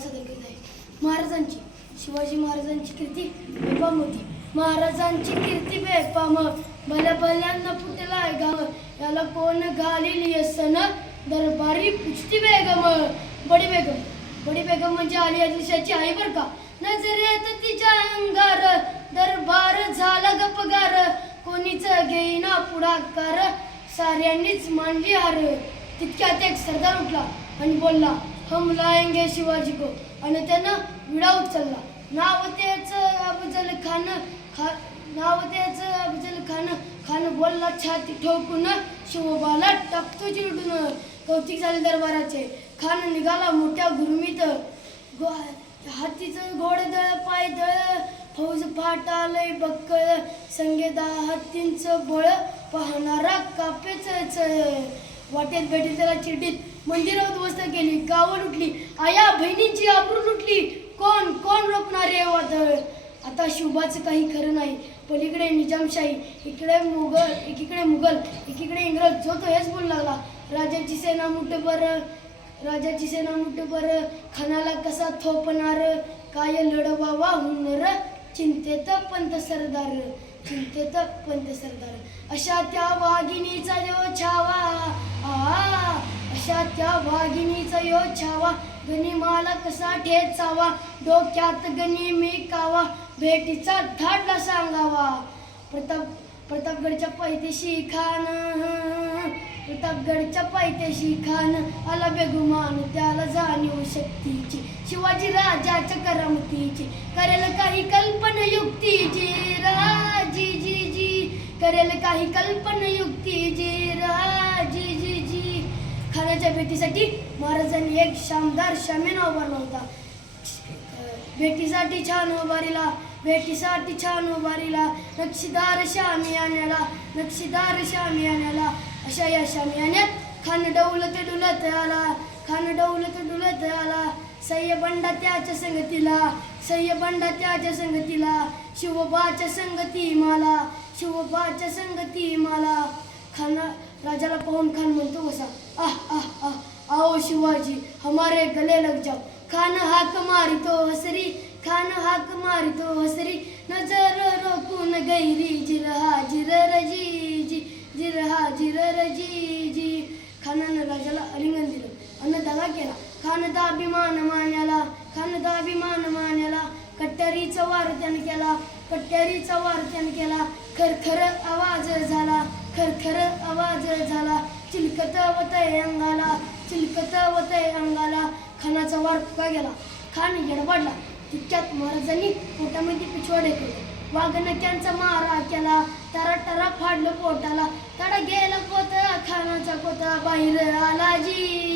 असं देखील आहे. महाराजांची शिवाजी महाराजांची कीर्ती बेपाम होती. महाराजांची कीर्ती बेपाम भल्या भल्यांना फुटलाय गाव याला कोण घालील यसन? दरबारी पुष्टी बेगम. बडी बेगम. बडी बेगम म्हणजे आली आदिलशाची आई बर का? नजरेत तिच्या अंगार. दरबार झाला गपगार. कोणीच घेईना पुढाकार. साऱ्यांनीच मांडली हार. तितक्यात एक सरदार उठला आणि बोलला हम लाएंगे शिवाजी को। आणि त्यानं विडा उचलला. नाव त्याचं अफजल खान खा नाव अफजल खान खान बोलला छाती ठोकून शिवबाला टाकतो चिरडून. कौतिक झाले दरबाराचे. खान निघाला मोठ्या गुरमीत. गो- हातीचं घोडदळ पायदळ फौज फाटालय बक्कळ. संगेदा हत्तींचं बळ पाहणारा कापेच वाटेत भेटेल त्याला चिरडीत. मंदिरात उद्ध्वस्त केली गावं लुटली आया बहिणींची आबरू लुटली. कोण कोण रोखणार रे वादळ? आता शुभाचं काही खरं नाही. पलीकडे निजामशाही इकडे मुघल एकीकडे मुघल एकीकडे इंग्रज जो तो हेच बोलू लागला. राजाची सेना मुठभर राजाची सेना मुठभर खानाला कसा थोपणार? काय लढवावा हुनर चिंतेत पंत सरदार चिंतेत पंत सरदार. अशा त्या वाघिणीचा जेव्हा छावा आ वाघिणीचा यो छावा गनिमाला कसा ठेचावा डोक्यात गणी मी कावा भेटीचा धाडला सांगावा. प्रताप प्रतापगडच्या पैतेशी खान प्रतापगडच्या पैतेशी खान आला बेगुमान त्याला जाणीव शक्तीची. शिवाजी राजाच्या करामतीची करेल काही कल्पना युक्तीची राजी जी जी करेल काही कल्पना युक्तीची रा खानाच्या भेटीसाठी महाराजांनी एक शानदार शामेना उभारला होता. भेटीसाठी छान उभारीला भेटीसाठी छान उभारीला नक्षीदार शामी आण्याला नक्षीदार शामी आण्याला. अशा या शामी आण्यात खान डौलत डुलत आला खान डौलत डुलत आला. सह्य बंडा त्याच्या संगतीला सह्य बंडा त्याच्या संगतीला शिवबाच्या संगती माला शिवबाच्या संगती माला. खाना राजाला पाहून खान म्हणतो कसा आह आह. आओ शिवाजी हमारे गले लग जाओ। खान हाक मारितो हसरी खान हाक मारितो हसरी। नजर रोकून गैरी जिरहा जिरर जी जी जिरहा जिरर जी। जी खानानं राजाला अलिंगन दिलं अन्न दगा केला खानदा अभिमान मान्याला खानदा अभिमान मान्याला। कट्टरीचा वार त्यानं केला कट्टरीचा वार त्यानं केला। खरखर आवाज झाला खरखर आवाज झाला। चिलकत वत अंगाला चिलकत वत अंगाला. खानाचा वाढ फुका गेला खान येडबाडला. तितक्यात महाराजांनी पोटामध्ये पिछवाडे केले. वाघनक्यांचा मारा केला तरा टरा फाडलं पोटाला. तडा गेला पोत खानाचा पोता बाहेर आला जी